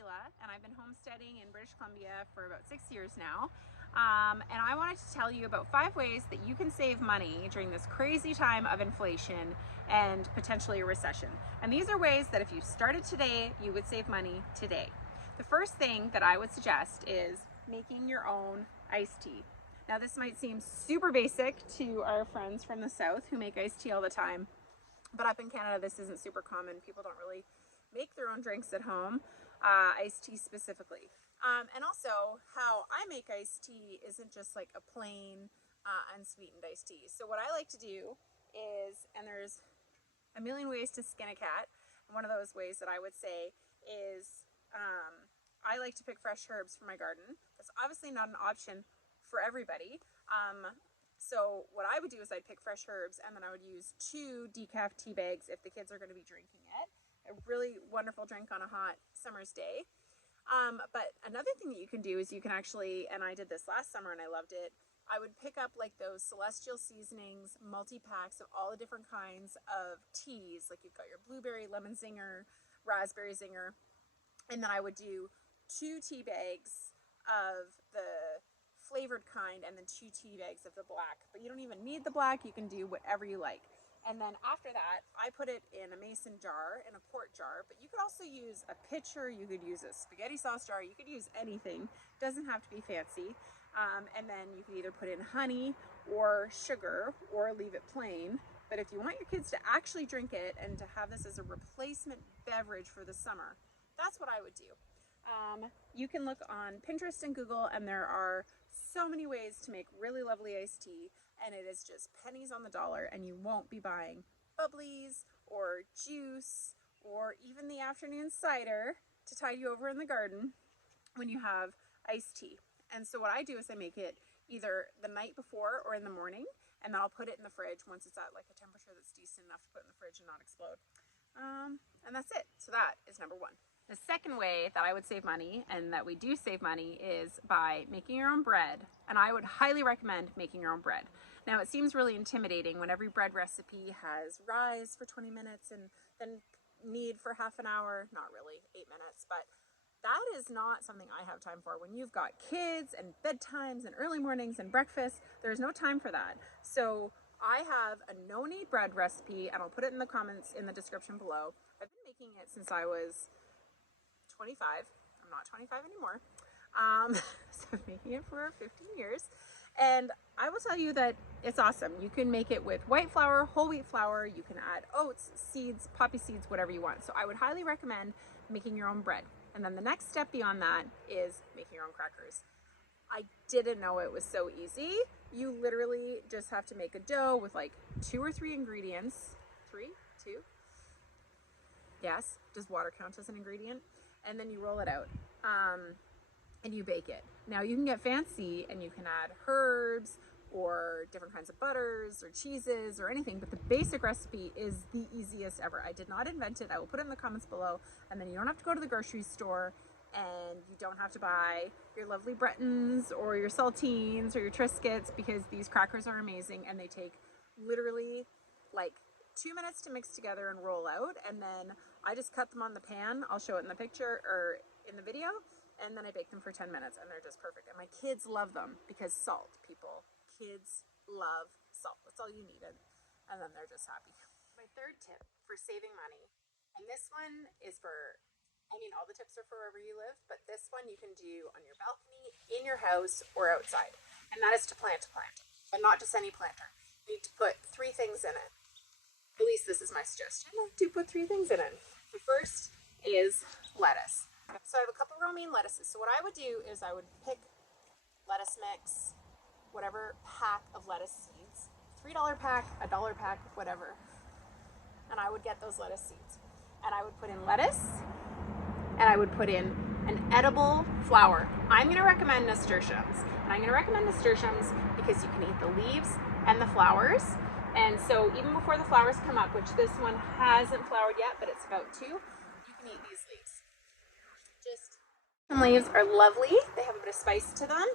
Shelagh, and I've been homesteading in British Columbia for about 6 years now. And I wanted to tell you about 5 ways that you can save money during this crazy time of inflation and potentially a recession. And these are ways that if you started today, you would save money today. The first thing that I would suggest is making your own iced tea. Now this might seem super basic to our friends from the south who make iced tea all the time, but up in Canada this isn't super common. People don't really make their own drinks at home, iced tea specifically. And also how I make iced tea isn't just like a plain unsweetened iced tea. So what I like to do is, and there's a million ways to skin a cat, and one of those ways that I would say is I like to pick fresh herbs from my garden. That's obviously not an option for everybody. So what I would do is I'd pick fresh herbs, and then I would use 2 decaf tea bags if the kids are going to be drinking it. A really wonderful drink on a hot summer's day. But another thing that you can do is you can actually, and I did this last summer and I loved it, I would pick up like those celestial seasonings, multi-packs of all the different kinds of teas. Like you've got your blueberry, lemon zinger, raspberry zinger, and then I would do 2 tea bags of the flavored kind and then 2 tea bags of the black. But you don't even need the black, you can do whatever you like. And then after that, I put it in a mason jar, in a quart jar, but you could also use a pitcher, you could use a spaghetti sauce jar, you could use anything. It doesn't have to be fancy. And then you can either put in honey or sugar or leave it plain. But if you want your kids to actually drink it and to have this as a replacement beverage for the summer, that's what I would do. You can look on Pinterest and Google, and there are so many ways to make really lovely iced tea, and it is just pennies on the dollar, and you won't be buying bubblies or juice or even the afternoon cider to tide you over in the garden when you have iced tea. And so what I do is I make it either the night before or in the morning, and then I'll put it in the fridge once it's at like a temperature that's decent enough to put in the fridge and not explode. And that's it. So that is number 1. The second way that I would save money, and that we do save money, is by making your own bread. And I would highly recommend making your own bread. Now it seems really intimidating when every bread recipe has rise for 20 minutes and then knead for half an hour, not really 8 minutes, but that is not something I have time for. When you've got kids and bedtimes and early mornings and breakfast, there's no time for that. So I have a no-knead bread recipe, and I'll put it in the comments in the description below. I've been making it since I was 25. I'm not 25 anymore. So I'm making it for 15 years. And I will tell you that it's awesome. You can make it with white flour, whole wheat flour. You can add oats, seeds, poppy seeds, whatever you want. So I would highly recommend making your own bread. And then the next step beyond that is making your own crackers. I didn't know it was so easy. You literally just have to make a dough with like 2 or 3 ingredients. 3? 2? Yes. Does water count as an ingredient? And then you roll it out and you bake it. Now you can get fancy and you can add herbs or different kinds of butters or cheeses or anything, but the basic recipe is the easiest ever. I did not invent it. I will put it in the comments below, and then you don't have to go to the grocery store, and you don't have to buy your lovely Bretons or your saltines or your Triscuits, because these crackers are amazing and they take literally like 2 minutes to mix together and roll out, and then I just cut them on the pan. I'll show it in the picture or in the video, and then I bake them for 10 minutes and they're just perfect. And my kids love them because salt, people. Kids love salt. That's all you needed. And then they're just happy. My third tip for saving money, and this one is for, I mean, all the tips are for wherever you live, but this one you can do on your balcony, in your house, or outside. And that is to plant a plant, but not just any planter. You need to put 3 things in it. At least this is my suggestion, to put 3 things in it. The first is lettuce. So I have a couple romaine lettuces. So what I would do is I would pick lettuce mix, whatever pack of lettuce seeds, $3 pack, $1 pack, whatever. And I would get those lettuce seeds. And I would put in lettuce, and I would put in an edible flower. I'm going to recommend nasturtiums. And I'm going to recommend nasturtiums because you can eat the leaves and the flowers. And so even before the flowers come up, which this one hasn't flowered yet, but it's about to, you can eat these leaves. Some leaves are lovely. They have a bit of spice to them.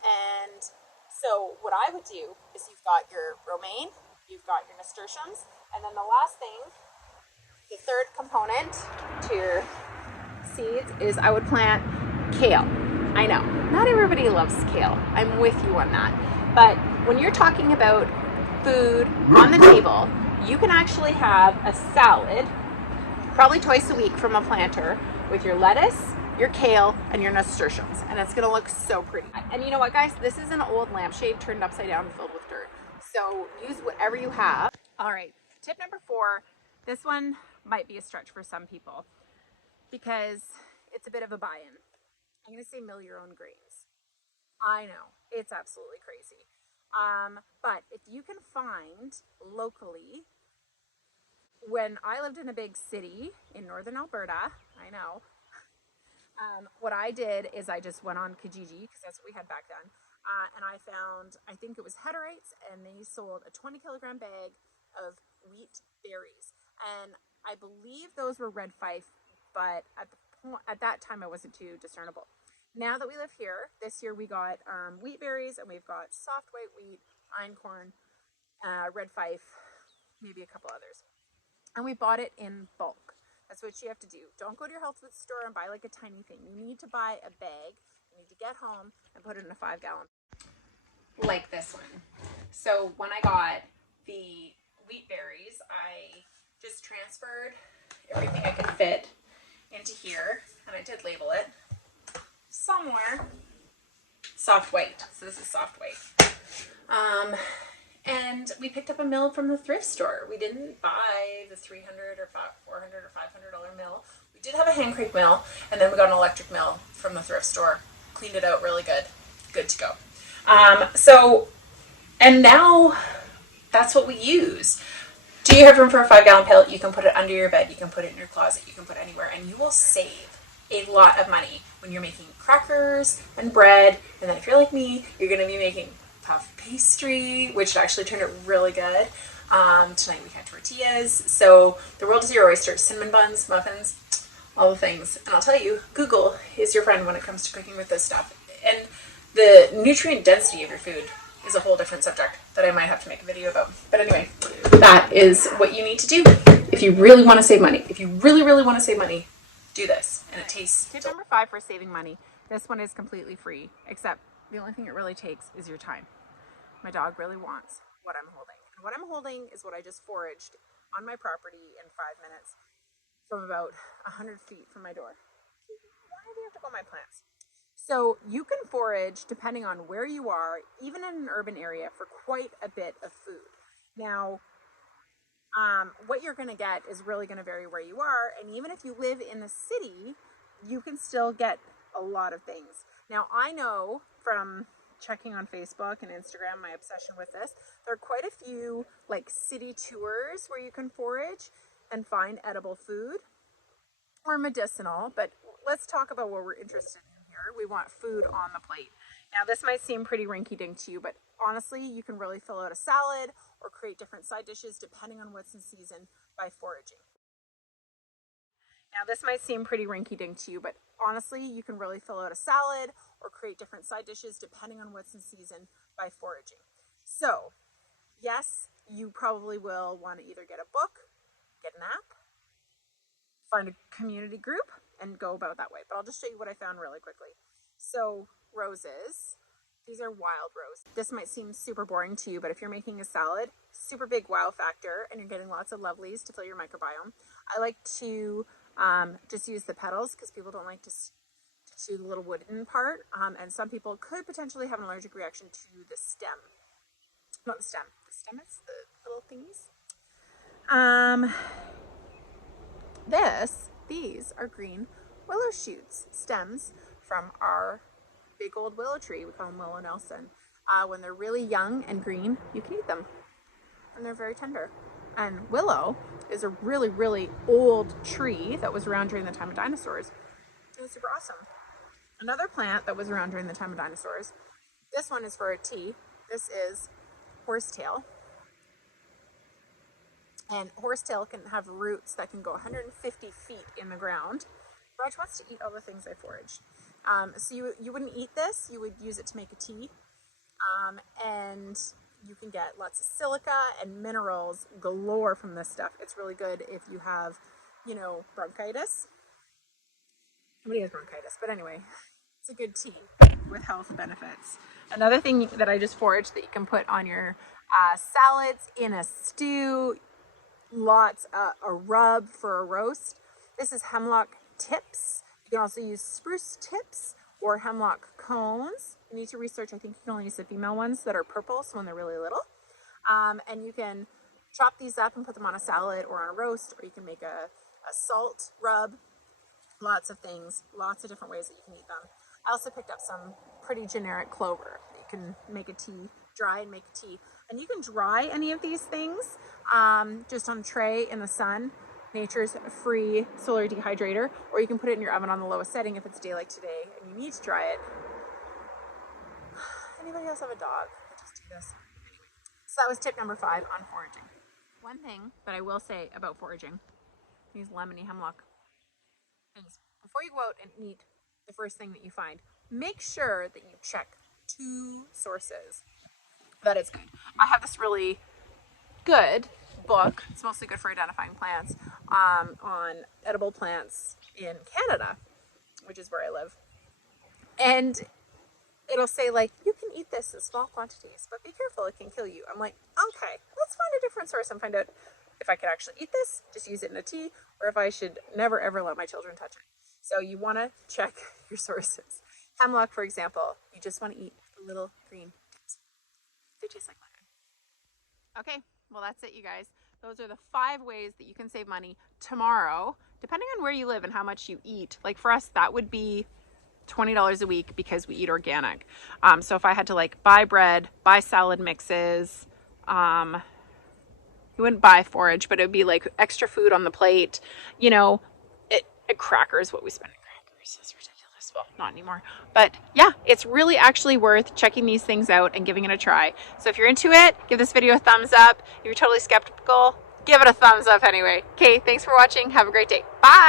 And so what I would do is you've got your romaine, you've got your nasturtiums, and then the last thing, the third component to your seeds is I would plant kale. I know, not everybody loves kale. I'm with you on that. But when you're talking about food on the table, you can actually have a salad probably twice a week from a planter with your lettuce, your kale, and your nasturtiums, and it's gonna look so pretty. And you know what, guys? This is an old lampshade turned upside down and filled with dirt. So use whatever you have. All right, tip number 4. This one might be a stretch for some people because it's a bit of a buy-in. I'm gonna say mill your own grains. I know, it's absolutely crazy. But if you can find locally, when I lived in a big city in northern Alberta, I know, what I did is I just went on Kijiji, because that's what we had back then, and I found, I think it was Heterites, and they sold a 20 kilogram bag of wheat berries. And I believe those were red fife, but at that time I wasn't too discernible. Now that we live here, this year we got wheat berries, and we've got soft white wheat, einkorn, red fife, maybe a couple others. And we bought it in bulk. That's what you have to do. Don't go to your health food store and buy like a tiny thing. You need to buy a bag. You need to get home and put it in a 5-gallon. Like this one. So when I got the wheat berries, I just transferred everything I could fit into here, and I did label it somewhere soft white. So this is soft white. And we picked up a mill from the thrift store. We didn't buy the $300 or $400 or $500 mill. We did have a hand crank mill, and then we got an electric mill from the thrift store. Cleaned it out really good to go. And now that's what we use. Do you have room for a 5-gallon pail? You can put it under your bed. You can put it in your closet. You can put it anywhere, and you will save a lot of money when you're making crackers and bread. And then if you're like me, you're going to be making puff pastry, which actually turned out really good. Tonight we had tortillas. So the world is your oyster. Cinnamon buns, muffins, all the things. And I'll tell you, Google is your friend when it comes to cooking with this stuff. And the nutrient density of your food is a whole different subject that I might have to make a video about. But anyway, that is what you need to do if you really want to save money. If you really, really want to save money, do this. And it tastes... Tip number 5 for saving money. This one is completely free, except the only thing it really takes is your time. My dog really wants what I'm holding. And what I'm holding is what I just foraged on my property in 5 minutes from about 100 feet from my door. Why do you have to go my plants? So you can forage, depending on where you are, even in an urban area, for quite a bit of food. Now, what you're going to get is really going to vary where you are. And even if you live in the city, you can still get a lot of things. Now, I know from checking on Facebook and Instagram, my obsession with this, there are quite a few like city tours where you can forage and find edible food or medicinal. But let's talk about what we're interested in here. We want food on the plate. Now, this might seem pretty rinky-dink to you, but honestly, you can really fill out a salad or create different side dishes depending on what's in season by foraging. Now, this might seem pretty rinky-dink to you, but honestly, you can really fill out a salad or create different side dishes depending on what's in season by foraging. So, yes, you probably will want to either get a book, get an app, find a community group, and go about that way. But I'll just show you what I found really quickly. So, roses. These are wild roses. This might seem super boring to you, but if you're making a salad, super big wow factor, and you're getting lots of lovelies to fill your microbiome. I like to just use the petals because people don't like to chew the little wooden part, and some people could potentially have an allergic reaction to the stem. Not the stem. The stem is the little thingies. These are green willow shoots, stems from our big old willow tree. We call them Willow Nelson. When they're really young and green, you can eat them, and they're very tender. And willow is a really, really old tree that was around during the time of dinosaurs. It was super awesome. Another plant that was around during the time of dinosaurs, this one is for a tea. This is horsetail. And horsetail can have roots that can go 150 feet in the ground. Raj wants to eat all the things I foraged. So you wouldn't eat this, you would use it to make a tea. And you can get lots of silica and minerals galore from this stuff. It's really good if you have, bronchitis. Somebody has bronchitis, but anyway, it's a good tea with health benefits. Another thing that I just foraged that you can put on your salads, in a stew, lots a rub for a roast. This is hemlock tips. You can also use spruce tips or hemlock cones. You need to research, I think you can only use the female ones that are purple, so when they're really little. And you can chop these up and put them on a salad or on a roast, or you can make a salt rub. Lots of things, lots of different ways that you can eat them. I also picked up some pretty generic clover. You can make a tea, dry and make a tea. And you can dry any of these things just on a tray in the sun, nature's free solar dehydrator, or you can put it in your oven on the lowest setting if it's a day like today and you need to dry it. Anybody else have a dog? I'll just do this. Anyway, so that was tip number 5 on foraging. One thing that I will say about foraging, these lemony hemlock things, before you go out and eat the first thing that you find, make sure that you check 2 sources that it's good. I have this really good book, it's mostly good for identifying plants, on edible plants in Canada, which is where I live. And it'll say, like, you can eat this in small quantities, but be careful, it can kill you. I'm like, okay, let's find a different source and find out if I could actually eat this, just use it in a tea, or if I should never ever let my children touch it. So you want to check your sources. Hemlock, for example, you just want to eat the little green tips. They taste like lemon. Okay, well that's it, you guys. Those are the 5 ways that you can save money tomorrow, depending on where you live and how much you eat. Like for us, that would be $20 a week because we eat organic. So if I had to like buy bread, buy salad mixes, you wouldn't buy forage, but it would be like extra food on the plate, you know, crackers, what we spend on crackers is ridiculous. Well, not anymore, but yeah, it's really actually worth checking these things out and giving it a try. So if you're into it, give this video a thumbs up. If you're totally skeptical, give it a thumbs up anyway. Okay, thanks for watching. Have a great day. Bye.